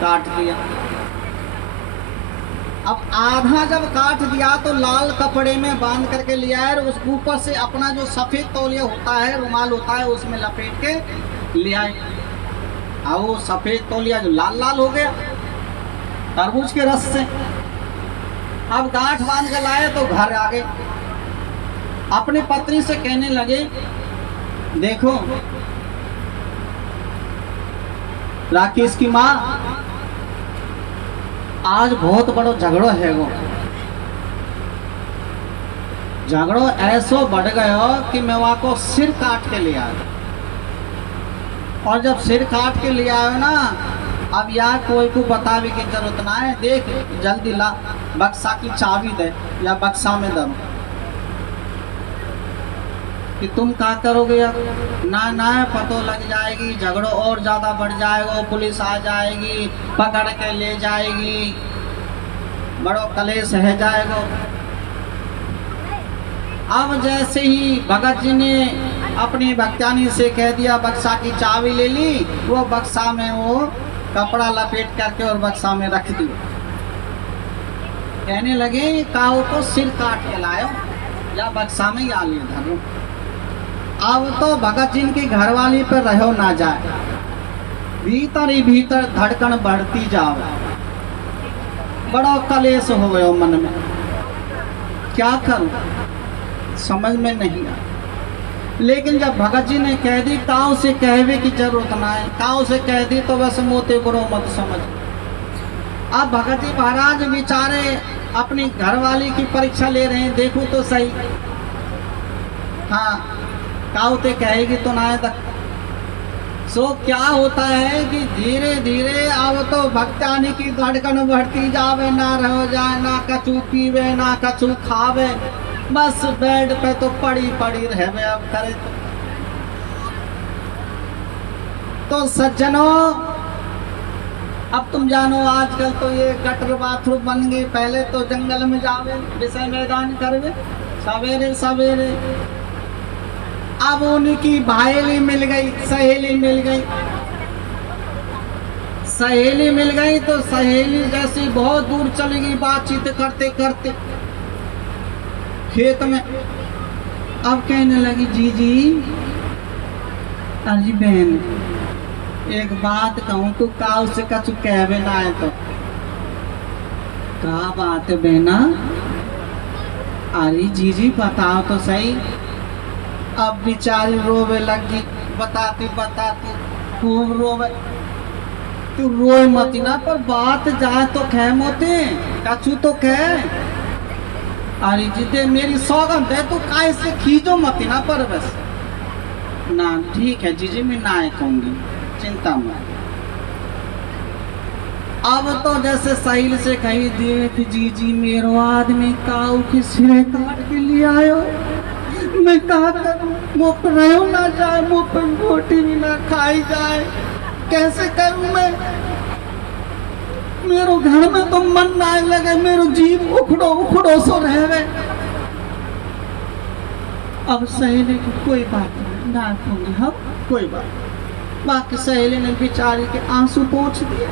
काट दिया। अब आधा जब काट दिया तो लाल कपड़े में बांध करके लिया है, और उस ऊपर से अपना जो सफेद तौलिया होता है, रुमाल होता है, उसमें लपेट के लिया है। और वो सफेद तौलिया जो लाल लाल हो गया तरबूज के रस से। अब गांठ बांध के लाए तो घर आ गए। अपनी पत्नी से कहने लगे, देखो राकेश की माँ, आज बहुत बड़ो झगड़ो है। वो झगड़ो ऐसो बढ़ गयो कि मैं वहां को सिर काट के ले आया। और जब सिर काट के ले आयो ना, अब यार कोई को बतावे की जरूरत ना है। देख जल्दी ला, बक्सा की चाबी दे या बक्सा में दो कि तुम क्या करोगे। अब ना ना पतो लग जाएगी, झगड़ो और ज्यादा बढ़ जाएगा, पुलिस आ जाएगी, पकड़ के ले जाएगी, बड़ो कलेश है जाएगा। अब जैसे ही भगत जी ने अपनी भक्तानी से कह दिया, बक्सा की चाबी ले ली, वो बक्सा में वो कपड़ा लपेट करके और बक्सा में रख दिया। कहने लगे, काऊ को सिर काट के लायो या बक्सा में या ले धरो। अब तो भगत जी की घरवाली पर रहो ना जाए, भीतर ही भीतर धड़कन बढ़ती जाओ। बड़ा कलेश हो गयो मन में, क्या करूं समझ में नहीं आया। लेकिन जब भगत जी ने कह दी, काऊ से कहवे की जरूरत ना है, काऊ से कह दी तो बस मोते करो मत समझ। अब भगत जी महाराज बेचारे अपनी घरवाली की परीक्षा ले रहे हैं, देखो तो सही। हाँ, काऊ ते कहेगी तो ना है। सो क्या होता है कि धीरे धीरे अब तो भक्तानी की धड़कन बढ़ती जावे, ना रहो जाए, ना कछु पीवे ना कछु खावे, बस बेड पे तो पड़ी पड़ी रहे। अब करे तो सज्जनों, अब तुम जानो आजकल तो ये गटर बाथरूम बन गए। पहले तो जंगल में जावे, विषय मैदान करवे सवेरे सवेरे। अब उनकी भाईली मिल गई, सहेली मिल गई। सहेली मिल गई तो सहेली जैसी बहुत दूर चली गई बातचीत करते करते खेत में। अब कहने लगी, जी जी अजी बहन, एक बात कहूँ तो काऊ से कछु कहवे ना है तो। क्या बात है बहना? अरे जी जी बताओ तो सही। अब बेचारी रोवे लगी, बताती बताती खूब रोवे। तू रोए मत ना, पर बात जाए तो कह मोते, कछु तो कह। अरे जी मेरी सौगंध है, तू काय से खींचो मत ना, पर बस ना। ठीक है जीजी, मैं ना कहूंगी, चिंता मत। अब तो जैसे सहील से कही दिए कि जीजी मेरो आदमी काऊ के सिरे काट के लिए आयो, मैं कहा करूं, मुँह पर रहो ना जाए, मुँह पर रोटी भी ना खाई जाए, कैसे करूं मैं? मेरो घर में तो मन ना लगे, मेरो जीव उखड़ो उखड़ो सो रहे। अब सहेली की कोई बात नहीं, ना कहूंगी हम, कोई बात। बाकी सहेली ने बेचारी के आंसू पोंछ दिए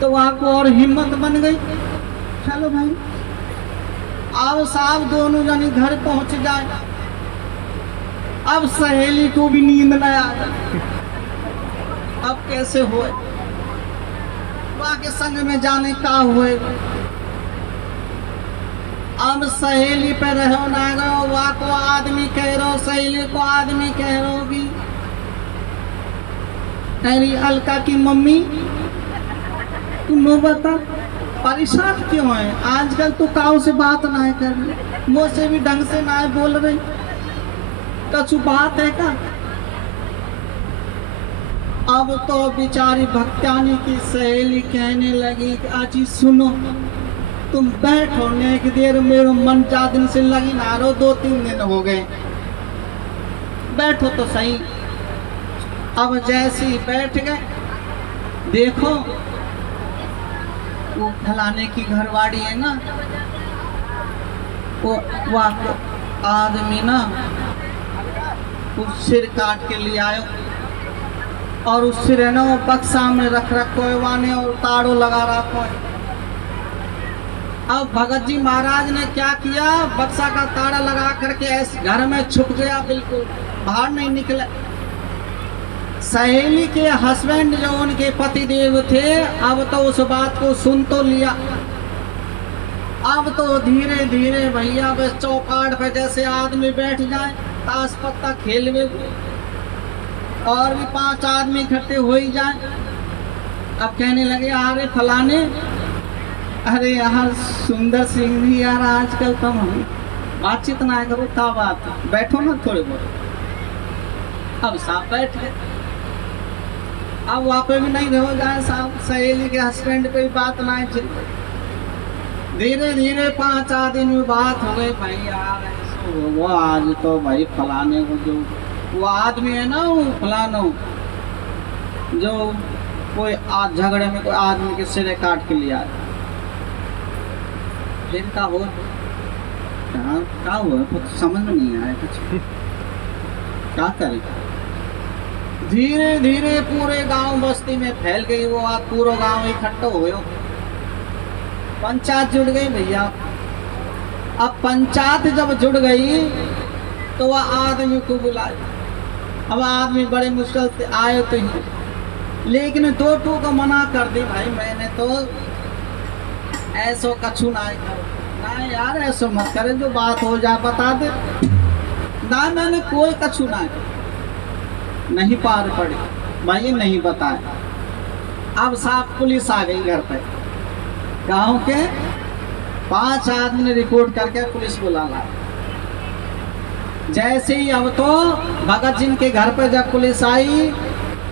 तो वहां को और हिम्मत बन गई। चलो भाई आओ साहब, दोनों जने घर पहुंच जाए। अब सहेली को भी नींद न आ जाए, अब कैसे होए, वहां के संग में जाने का हुए। अब सहेली पे रहो ना गो, वहां को आदमी कह रहो, सहेली को आदमी कह रहो भी। अरे अलका की मम्मी तुम बता परेशान क्यों है? आजकल तो काऊ से बात ना है कर रही, मुझसे भी ढंग से ना है बोल रही, कछु बात है का? अब तो बेचारी भक्तानी की सहेली कहने लगी, आजी सुनो, तुम बैठो ने एक देर, मेरो मन 4 दिन से लगी ना रो, 2-3 दिन हो गए, बैठो तो सही। अब जैसे ही बैठ गए, देखो वो फलाने की घरवाड़ी है ना, वो आदमी ना वो सिर काट के ले आयो। और उस सिरेनो बक्सा में रख रखो है वाने और ताड़ो लगा रखो है। अब भगत जी महाराज ने क्या किया, बक्सा का ताड़ा लगा करके ऐसे घर में छुप गया, बिल्कुल बाहर नहीं निकले। सहेली के हस्बैंड जो उनके पति देव थे, अब तो उस बात को सुन तो लिया। अब तो धीरे धीरे भैया बस चौपाट पे जैसे आदमी बैठ जाए ताश पत्ता खेल में, और भी 5 आदमी इकट्ठे हो ही जाए। अब कहने लगे अरे फलाने, अरे यार सुंदर सिंह भी यार आजकल तुम बातचीत ना करो, क्या बात, बैठो ना थोड़े बहुत। अब साहब बैठ गए। अब वहाँ पे भी नहीं रहो जाए साहब, सहेली के हस्बैंड पे भी बात ना चल। धीरे धीरे 5 आदमी में बात हो गई, भाई यार वो आज तो भाई फलाने को जो वो आदमी है ना, वो फलानो जो कोई आज झगड़े में कोई आदमी के सिरे काट के लिया, दिन का हो क्या हुआ कुछ समझ में नहीं आया कुछ, क्या करें। धीरे धीरे पूरे गांव बस्ती में फैल गई वो बात, पूरा गांव इकट्ठा हो गयो, पंचायत जुड़ गई भैया। अब पंचायत जब जुड़ गई तो वह आदमी को बुलाए। अब आदमी बड़े मुश्किल से आए तो ही, लेकिन 2 को मना कर दी, भाई मैंने तो ऐसो कछु ना करो, ना यार ऐसो मत करे, जो बात हो जाए बता दे ना, मैंने कोई कछु ना करे। नहीं पार पड़े भाई, नहीं बताए। अब साहब पुलिस आ गई घर पे, गांव के 5 आदमी ने रिपोर्ट करके पुलिस बुला ला। जैसे ही अब तो भगत जी के घर पे जब पुलिस आई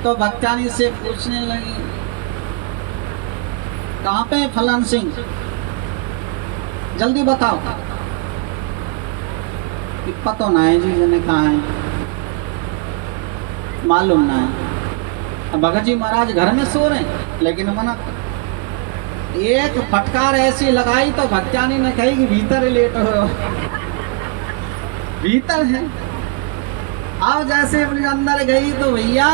तो भक्तानी से पूछने लगी कहाँ पे फलान सिंह, जल्दी बताओ। पता ना है जी, मैंने कहा है मालूम ना है। अब भगत जी महाराज घर में सो रहे हैं, लेकिन मना एक फटकार ऐसी लगाई तो भक्तानी ने कही कि भीतर लेट हो, भीतर है। अब जैसे अपने अंदर गई तो भैया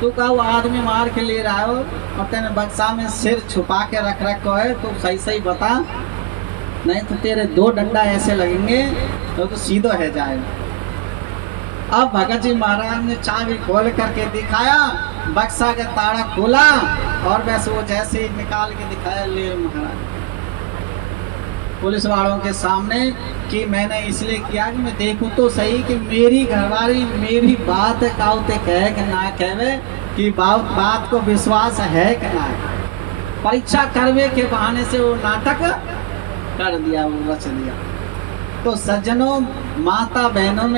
तू का वो आदमी मार के ले रहा हो और तेने बक्सा में सिर छुपा के रख रखो है, तो सही सही बता, नहीं तो तेरे 2 डंडा ऐसे लगेंगे तो सीधो है जाएगा। अब भगत जी महाराज ने चाबी खोल करके दिखाया, बक्सा का ताड़ा खोला और वैसे वो जैसे ही निकाल के दिखाया, ले महाराज पुलिस वालों के सामने कि मैंने इसलिए किया कि मैं देखूं तो सही कि मेरी घरवाली मेरी बात काउते कहे कि ना कहे, कि बात को विश्वास है कि ना है। परीक्षा करवे के बहाने से वो नाटक कर दिया, वो रच दिया। तो सज्जनों, माता बहनों में